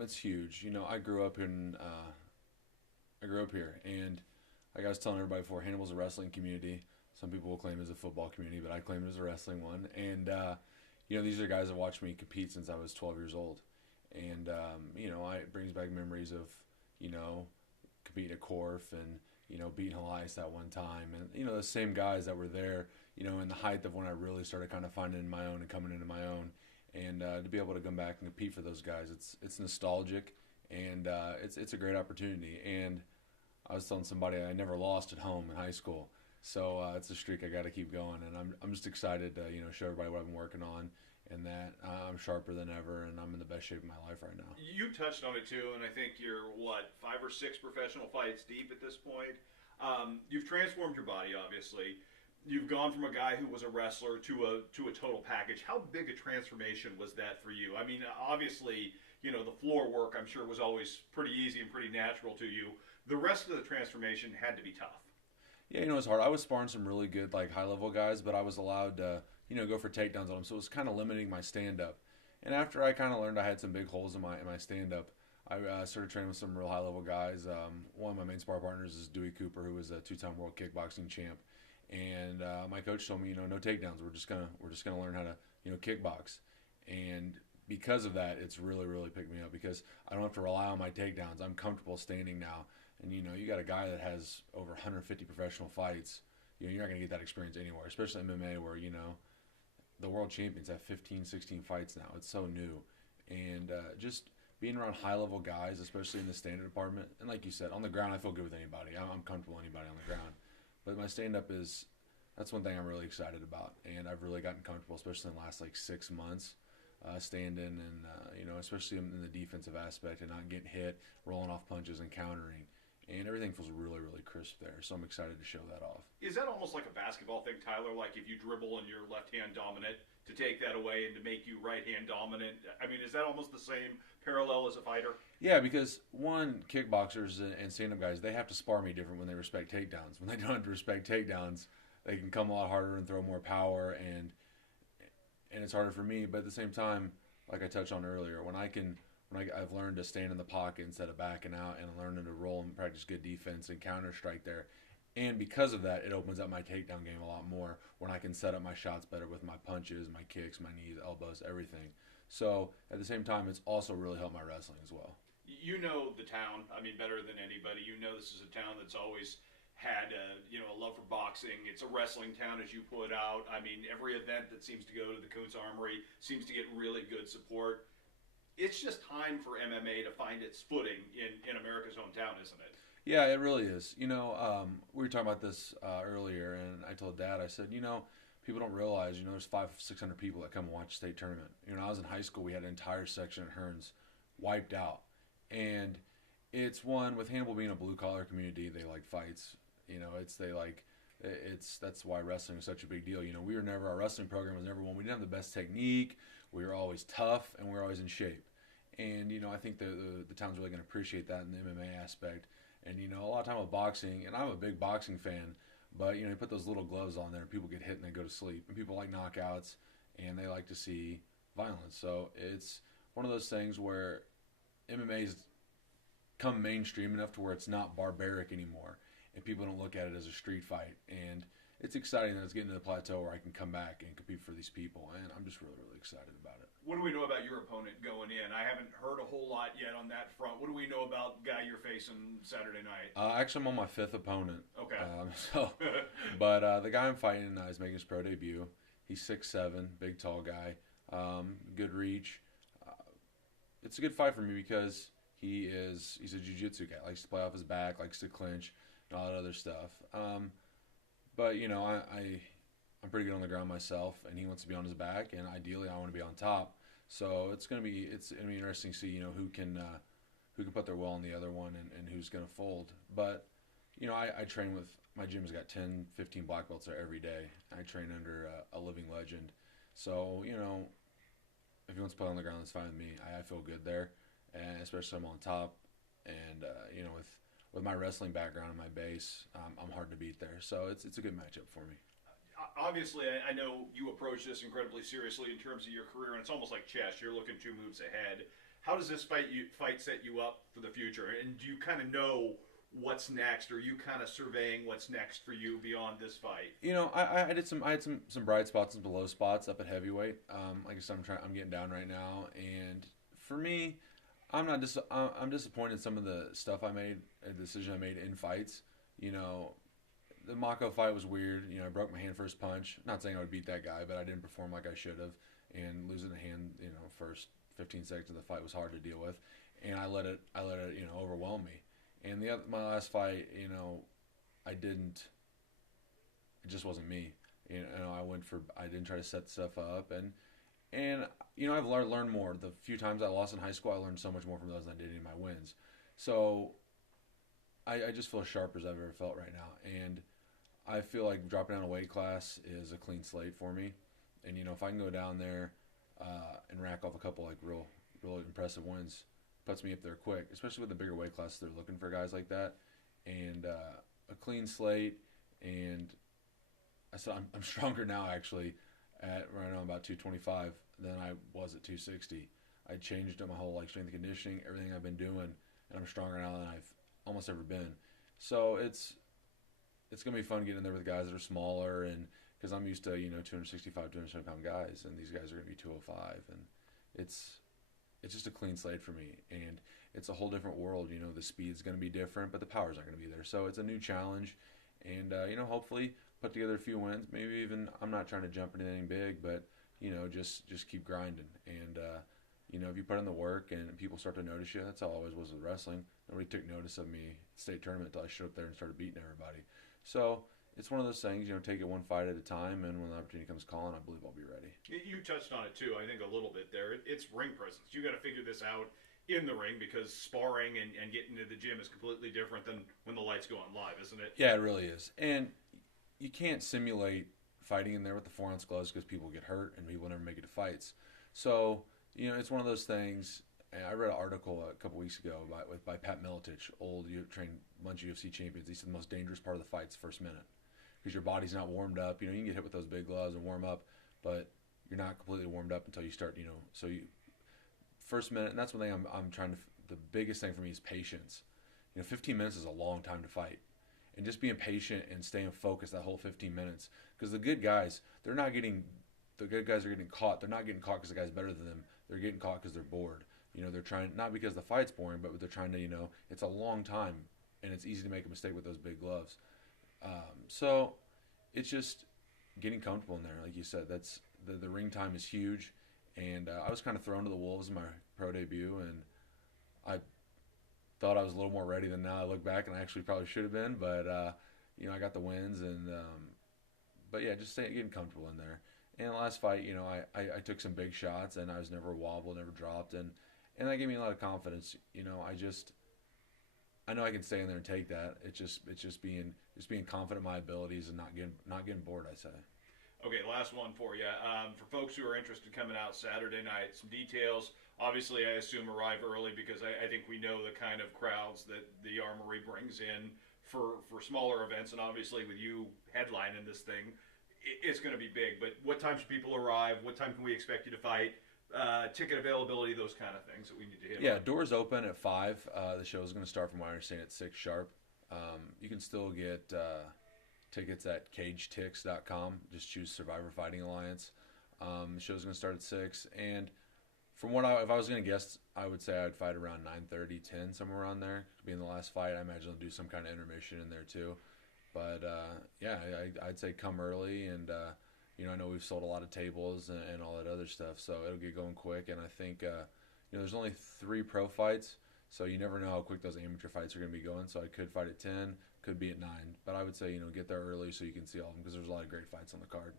It's huge. I grew up here, and like I was telling everybody before, Hannibal's a wrestling community. Some people will claim it as a football community, but I claim it as a wrestling one. And these are guys that watched me compete since I was 12 years old, and it brings back memories of you know competing at Corf and beating Elias that one time, and the same guys that were there, in the height of when I really started kind of finding my own and coming into my own, and to be able to come back and compete for those guys, it's nostalgic, and it's a great opportunity. And I was telling somebody I never lost at home in high school, so it's a streak I got to keep going, and I'm just excited to show everybody what I've been working on, and that I'm sharper than ever, and I'm in the best shape of my life right now. You touched on it too, and I think you're what 5 or 6 professional fights deep at this point. You've transformed your body, obviously. You've gone from a guy who was a wrestler to a total package. How big a transformation was that for you? I mean, obviously, the floor work I'm sure was always pretty easy and pretty natural to you. The rest of the transformation had to be tough. Yeah, it's hard. I was sparring some really good, like, high level guys, but I was allowed to, go for takedowns on them. So it was kind of limiting my stand up. And after I kind of learned I had some big holes in my stand up, I started training with some real high level guys. One of my main spar partners is Dewey Cooper, who was a 2-time world kickboxing champ. And my coach told me, no takedowns. We're just gonna learn how to, kickbox. And because of that, it's really, really picked me up because I don't have to rely on my takedowns. I'm comfortable standing now. And you got a guy that has over 150 professional fights. You're not going to get that experience anywhere, especially MMA where, the world champions have 15, 16 fights now. It's so new. And just being around high level guys, especially in the standard department, and like you said, on the ground, I feel good with anybody. I'm comfortable with anybody on the ground. But my stand up that's one thing I'm really excited about. And I've really gotten comfortable, especially in the last like 6 months, standing and, especially in the defensive aspect and not getting hit, rolling off punches and countering. And everything feels really, really crisp there. So I'm excited to show that off. Is that almost like a basketball thing, Tyler? Like if you dribble and you're left hand dominant, to take that away and to make you right hand dominant? I mean, is that almost the same parallel as a fighter? Yeah, because kickboxers and stand up guys, they have to spar me different when they respect takedowns. When they don't have to respect takedowns, they can come a lot harder and throw more power, and it's harder for me. But at the same time, like I touched on earlier, I've learned to stand in the pocket instead of backing out, and learning to roll and practice good defense and counter strike there. And because of that, it opens up my takedown game a lot more when I can set up my shots better with my punches, my kicks, my knees, elbows, everything. So at the same time, it's also really helped my wrestling as well. You know the town, I mean, better than anybody. You know this is a town that's always had a love for boxing. It's a wrestling town, as you put out. I mean, every event that seems to go to the Coons Armory seems to get really good support. It's just time for MMA to find its footing in America's hometown, isn't it? Yeah, it really is. We were talking about this earlier, and I told Dad, I said, people don't realize, there's 500-600 people that come and watch state tournament. I was in high school, we had an entire section at Hearns wiped out. And it's one, with Hannibal being a blue-collar community, they like fights. That's why wrestling is such a big deal. Our wrestling program was never one. We didn't have the best technique. We were always tough, and we were always in shape. And, I think the town's really going to appreciate that in the MMA aspect. And, a lot of time with boxing, and I'm a big boxing fan, but, you put those little gloves on there, and people get hit and they go to sleep. And people like knockouts, and they like to see violence. So it's one of those things where MMA's come mainstream enough to where it's not barbaric anymore, and people don't look at it as a street fight. And it's exciting that it's getting to the plateau where I can come back and compete for these people, and I'm just really, really excited about it. What do we know about your opponent going in? I haven't heard a whole lot yet on that front. What do we know about the guy you're facing Saturday night? Actually, I'm on my 5th opponent. Okay. But the guy I'm fighting is making his pro debut. He's 6'7", big, tall guy, good reach. It's a good fight for me because he's a jiu-jitsu guy. Likes to play off his back, likes to clinch, and all that other stuff. But I'm pretty good on the ground myself, and he wants to be on his back, and ideally I want to be on top. So it's gonna be interesting to see who can put their will on the other one, and who's gonna fold. But I train with, my gym's got 10, 15 black belts there every day. I train under a living legend. So if he wants to play on the ground, that's fine with me. I feel good there, and especially I'm on top, and with my wrestling background and my base, I'm hard to beat there. So it's a good matchup for me. Obviously, I know you approach this incredibly seriously in terms of your career, and it's almost like chess. You're looking 2 moves ahead. how does this fight set you up for the future? And do you kind of know what's next, or are you kind of surveying what's next for you beyond this fight? I had some bright spots and below spots up at heavyweight. Like I said, I'm getting down right now, and for me, I'm disappointed in some of the stuff I made, a decision I made in fights. You know, the Mako fight was weird. You know, I broke my hand first punch. Not saying I would beat that guy, but I didn't perform like I should have, and losing the hand, first 15 seconds of the fight was hard to deal with, and I let it, overwhelm me. And my last fight, I didn't. It just wasn't me. I didn't try to set stuff up, and I've learned more. The few times I lost in high school, I learned so much more from those than I did in my wins. So I just feel as sharp as I've ever felt right now, and I feel like dropping down a weight class is a clean slate for me. And if I can go down there and rack off a couple like real impressive wins, puts me up there quick, especially with the bigger weight class. They're looking for guys like that, and a clean slate. And I said I'm stronger now actually. At right now I'm about 225 than I was at 260. I changed up my whole strength and conditioning, everything I've been doing, and I'm stronger now than I've almost ever been. So it's gonna be fun getting in there with guys that are smaller, and because I'm used to 265, 270 pound guys, and these guys are gonna be 205, and it's just a clean slate for me, and it's a whole different world. The speed's gonna be different, but the power's not gonna be there. So it's a new challenge, and hopefully put together a few wins. Maybe even I'm not trying to jump into anything big, but just keep grinding. And if you put in the work and people start to notice you, that's how it always was with wrestling. Nobody took notice of me at state tournament until I showed up there and started beating everybody. So it's one of those things, take it one fight at a time, and when the opportunity comes calling, I believe I'll be ready. You touched on it too, I think, a little bit there. It's ring presence. You got to figure this out in the ring, because sparring and getting to the gym is completely different than when the lights go on live, isn't it? Yeah, it really is. And you can't simulate fighting in there with the 4-ounce gloves because people get hurt and people never make it to fights. So, it's one of those things. And I read an article a couple weeks ago by Pat Miletich, old trained bunch of UFC champions. He said the most dangerous part of the fight's first minute, because your body's not warmed up. You can get hit with those big gloves and warm up, but you're not completely warmed up until you start. So you first minute, and that's one thing I'm trying to. The biggest thing for me is patience. 15 minutes is a long time to fight, and just being patient and staying focused that whole 15 minutes. Because the good guys are getting caught. They're not getting caught because the guy's better than them. They're getting caught because they're bored. They're trying, not because the fight's boring, but they're trying to, it's a long time, and it's easy to make a mistake with those big gloves. So it's just getting comfortable in there. Like you said, that's the ring time is huge, and I was kind of thrown to the wolves in my pro debut, and I thought I was a little more ready than now. I look back, and I actually probably should have been, but I got the wins, and but yeah, just getting comfortable in there. And the last fight, I took some big shots, and I was never wobbled, never dropped, and that gave me a lot of confidence. I know I can stay in there and take that. It's just being confident in my abilities and not getting bored, I say. Okay, last one for you. For folks who are interested in coming out Saturday night, some details. Obviously, I assume arrive early, because I think we know the kind of crowds that the Armory brings in for smaller events, and obviously with you headlining this thing, it's going to be big. But what time should people arrive? What time can we expect you to fight? Ticket availability, those kind of things that we need to hit. Yeah, doors open at 5. The show is going to start, from what I understand, at 6 sharp. You can still get tickets at KHQA.com. Just choose Survivor Fighting Alliance. The show's going to start at 6, and from what if I was going to guess, I would say I'd fight around 9:30, 10, somewhere around there. Being the last fight, I imagine they'll do some kind of intermission in there too. But yeah, I'd say come early, and I know we've sold a lot of tables and all that other stuff, so it'll get going quick. And I think there's only 3 pro fights, so you never know how quick those amateur fights are going to be going. So I could fight at 10, could be at 9, but I would say get there early so you can see all of them, because there's a lot of great fights on the card.